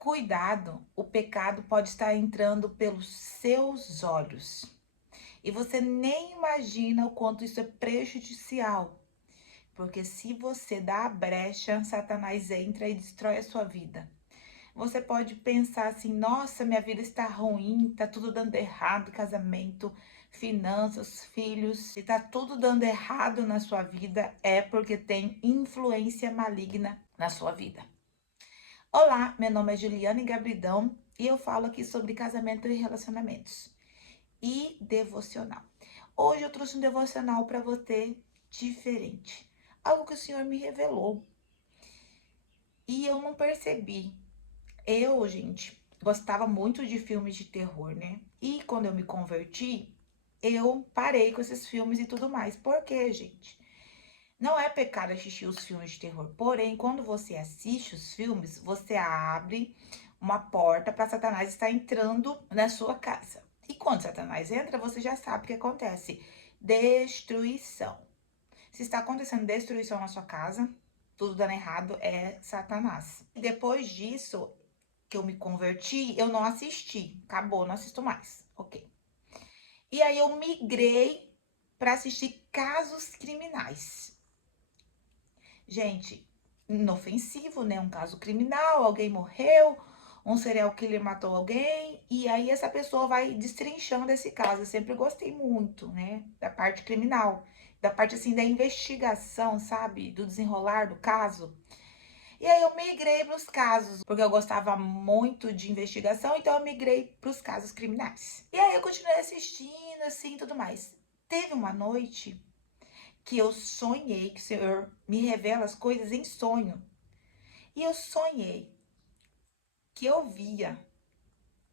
Cuidado, o pecado pode estar entrando pelos seus olhos. E você nem imagina o quanto isso é prejudicial. Porque se você dá a brecha, Satanás entra e destrói a sua vida. Você pode pensar assim: nossa, minha vida está ruim, tá tudo dando errado, casamento, finanças, filhos. Se tá tudo dando errado na sua vida, é porque tem influência maligna na sua vida. Olá, meu nome é Juliane Gabridão e eu falo aqui sobre casamento e relacionamentos e devocional. Hoje eu trouxe um devocional para você diferente, algo que o Senhor me revelou e eu não percebi. Gente, gostava muito de filmes de terror, né? E quando eu me converti, eu parei com esses filmes e tudo mais. Por quê, gente? Não é pecado assistir os filmes de terror. Porém, quando você assiste os filmes, você abre uma porta para Satanás estar entrando na sua casa. E quando Satanás entra, você já sabe o que acontece: destruição. Se está acontecendo destruição na sua casa, tudo dando errado, é Satanás. E depois disso, que eu me converti, eu não assisti. Acabou, não assisto mais. Ok. E aí eu migrei para assistir casos criminais. Gente, inofensivo, né? Um caso criminal, alguém morreu, um serial killer matou alguém, e aí essa pessoa vai destrinchando esse caso. Eu sempre gostei muito, né? Da parte criminal, da parte assim da investigação, sabe? Do desenrolar do caso. E aí eu migrei para os casos, porque eu gostava muito de investigação, então eu migrei para os casos criminais. E aí eu continuei assistindo, assim, tudo mais. Teve uma noite que eu sonhei, que o Senhor me revela as coisas em sonho. E eu sonhei que eu via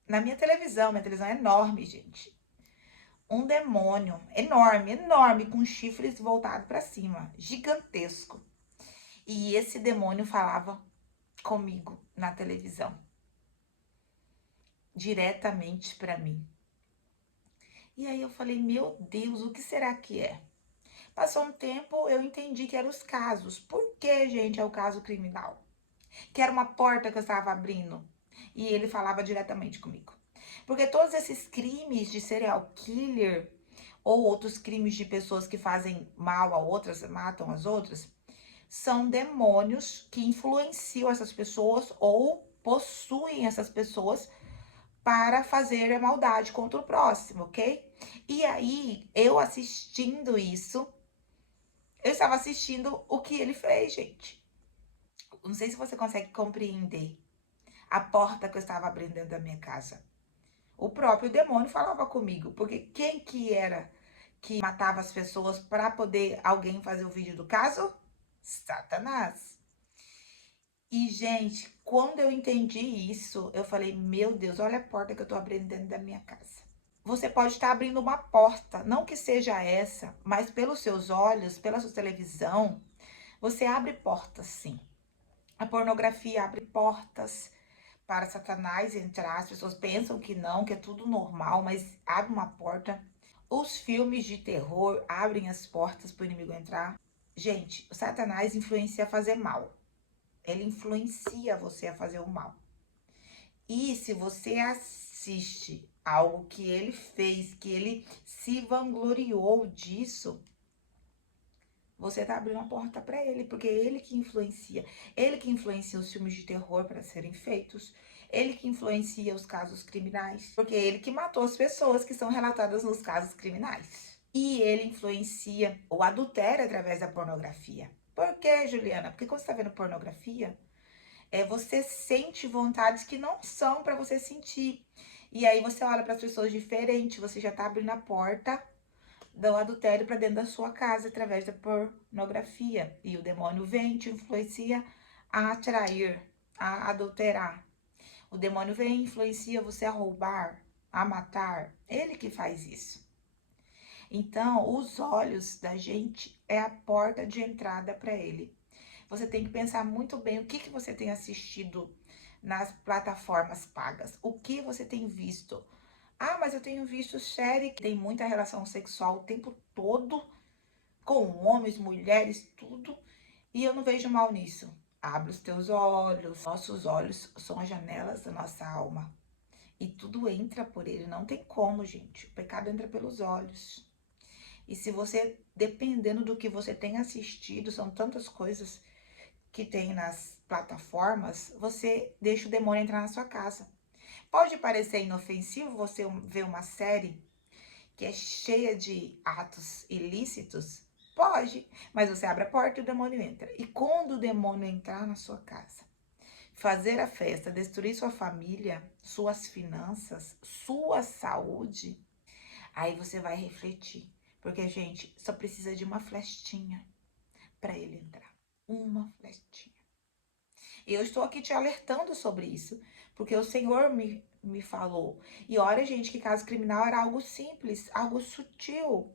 na minha televisão é enorme, gente, um demônio enorme, enorme, com chifres voltados para cima, gigantesco. E esse demônio falava comigo na televisão, diretamente para mim. E aí eu falei: meu Deus, o que será que é? Passou um tempo, eu entendi que eram os casos. Por que, gente, é o caso criminal? Que era uma porta que eu estava abrindo. E ele falava diretamente comigo. Porque todos esses crimes de serial killer ou outros crimes de pessoas que fazem mal a outras, matam as outras, são demônios que influenciam essas pessoas ou possuem essas pessoas para fazer a maldade contra o próximo, ok? E aí, eu assistindo isso, eu estava assistindo o que ele fez, gente. Não sei se você consegue compreender a porta que eu estava abrindo dentro da minha casa. O próprio demônio falava comigo, porque quem que era que matava as pessoas para poder alguém fazer o vídeo do caso? Satanás. E, gente, quando eu entendi isso, eu falei: meu Deus, olha a porta que eu tô abrindo dentro da minha casa. Você pode estar abrindo uma porta, não que seja essa, mas pelos seus olhos, pela sua televisão, você abre portas, sim. A pornografia abre portas para Satanás entrar. As pessoas pensam que não, que é tudo normal, mas abre uma porta. Os filmes de terror abrem as portas para o inimigo entrar. Gente, o Satanás influencia a fazer mal. Ele influencia você a fazer o mal. E se você assiste algo que ele fez, que ele se vangloriou disso, você tá abrindo uma porta para ele, porque é ele que influencia. Ele que influencia os filmes de terror para serem feitos. Ele que influencia os casos criminais, porque é ele que matou as pessoas que são relatadas nos casos criminais. E ele influencia o adultério através da pornografia. Por quê, Juliana? Porque quando você tá vendo pornografia, você sente vontades que não são para você sentir. E aí você olha para as pessoas diferente, você já tá abrindo a porta do adultério para dentro da sua casa através da pornografia. E o demônio vem, te influencia a atrair, a adulterar. O demônio vem e influencia você a roubar, a matar. Ele que faz isso. Então, os olhos da gente é a porta de entrada para ele. Você tem que pensar muito bem o que você tem assistido nas plataformas pagas. O que você tem visto? Ah, mas eu tenho visto série que tem muita relação sexual o tempo todo, com homens, mulheres, tudo, e eu não vejo mal nisso. Abre os teus olhos. Nossos olhos são as janelas da nossa alma. E tudo entra por ele. Não tem como, gente. O pecado entra pelos olhos. E se você, dependendo do que você tem assistido, são tantas coisas que tem nas plataformas, você deixa o demônio entrar na sua casa. Pode parecer inofensivo você ver uma série que é cheia de atos ilícitos? Pode, mas você abre a porta e o demônio entra. E quando o demônio entrar na sua casa, fazer a festa, destruir sua família, suas finanças, sua saúde, aí você vai refletir. Porque, gente, só precisa de uma flechinha para ele entrar. Uma flechinha. E eu estou aqui te alertando sobre isso, porque o Senhor me falou. E olha, gente, que caso criminal era algo simples, algo sutil.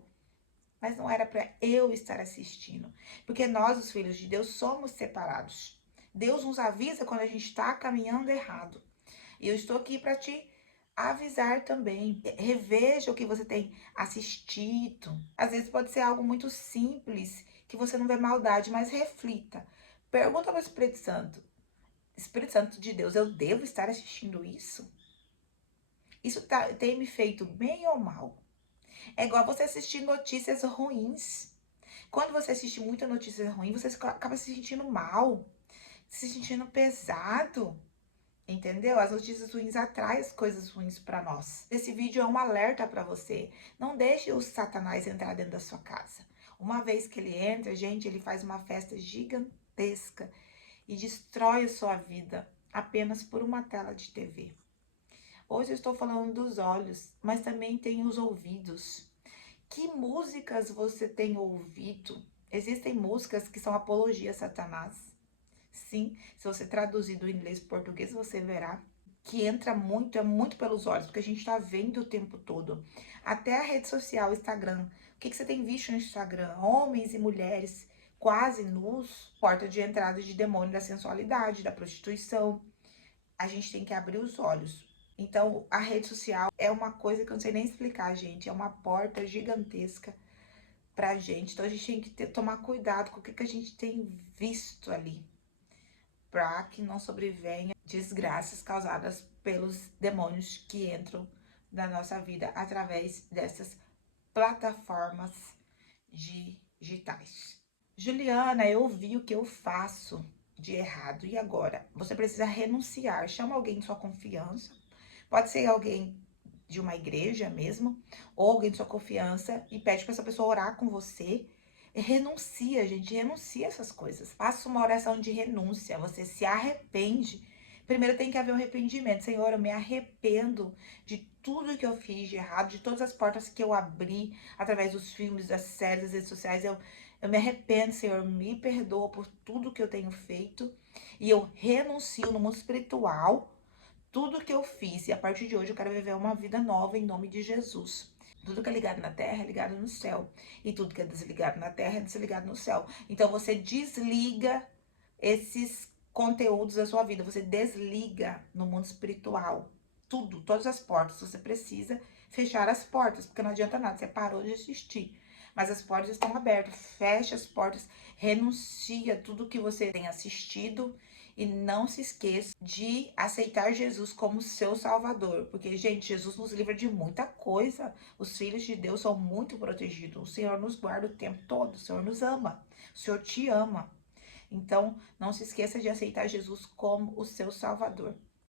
Mas não era para eu estar assistindo. Porque nós, os filhos de Deus, somos separados. Deus nos avisa quando a gente está caminhando errado. E eu estou aqui para te avisar também. Reveja o que você tem assistido. Às vezes pode ser algo muito simples, que você não vê maldade, mas reflita. Pergunta para o Espírito Santo. Espírito Santo de Deus, eu devo estar assistindo isso? Isso tem me feito bem ou mal? É igual você assistir notícias ruins. Quando você assiste muita notícia ruim, você acaba se sentindo mal, se sentindo pesado. Entendeu? As notícias ruins atraem as coisas ruins para nós. Esse vídeo é um alerta para você. Não deixe o Satanás entrar dentro da sua casa. Uma vez que ele entra, gente, ele faz uma festa gigantesca e destrói a sua vida apenas por uma tela de TV. Hoje eu estou falando dos olhos, mas também tem os ouvidos. Que músicas você tem ouvido? Existem músicas que são apologia a Satanás. Sim, se você traduzir do inglês para o português, você verá que entra muito, é muito pelos olhos, porque a gente está vendo o tempo todo. Até a rede social, Instagram. O que você tem visto no Instagram? Homens e mulheres quase nus, porta de entrada de demônio da sensualidade, da prostituição. A gente tem que abrir os olhos. Então, a rede social é uma coisa que eu não sei nem explicar, gente. É uma porta gigantesca pra gente. Então, a gente tem que tomar cuidado com o que a gente tem visto ali, para que não sobrevenha desgraças causadas pelos demônios que entram na nossa vida através dessas plataformas digitais. Juliana, eu vi o que eu faço de errado. E agora? Você precisa renunciar. Chama alguém de sua confiança. Pode ser alguém de uma igreja mesmo, ou alguém de sua confiança, e pede para essa pessoa orar com você. Renuncia, gente, renuncia essas coisas. Faça uma oração de renúncia. Você se arrepende. Primeiro tem que haver um arrependimento. Senhor, eu me arrependo de tudo que eu fiz de errado, de todas as portas que eu abri através dos filmes, das séries, das redes sociais. Eu me arrependo, Senhor, me perdoa por tudo que eu tenho feito. E eu renuncio no mundo espiritual tudo que eu fiz. E a partir de hoje eu quero viver uma vida nova em nome de Jesus. Tudo que é ligado na terra é ligado no céu. E tudo que é desligado na terra é desligado no céu. Então você desliga esses conteúdos da sua vida. Você desliga no mundo espiritual. Tudo, todas as portas. Você precisa fechar as portas, porque não adianta nada. Você parou de assistir. Mas as portas estão abertas. Feche as portas. Renuncia tudo que você tem assistido. E não se esqueça de aceitar Jesus como seu Salvador. Porque, gente, Jesus nos livra de muita coisa. Os filhos de Deus são muito protegidos. O Senhor nos guarda o tempo todo. O Senhor nos ama. O Senhor te ama. Então, não se esqueça de aceitar Jesus como o seu Salvador.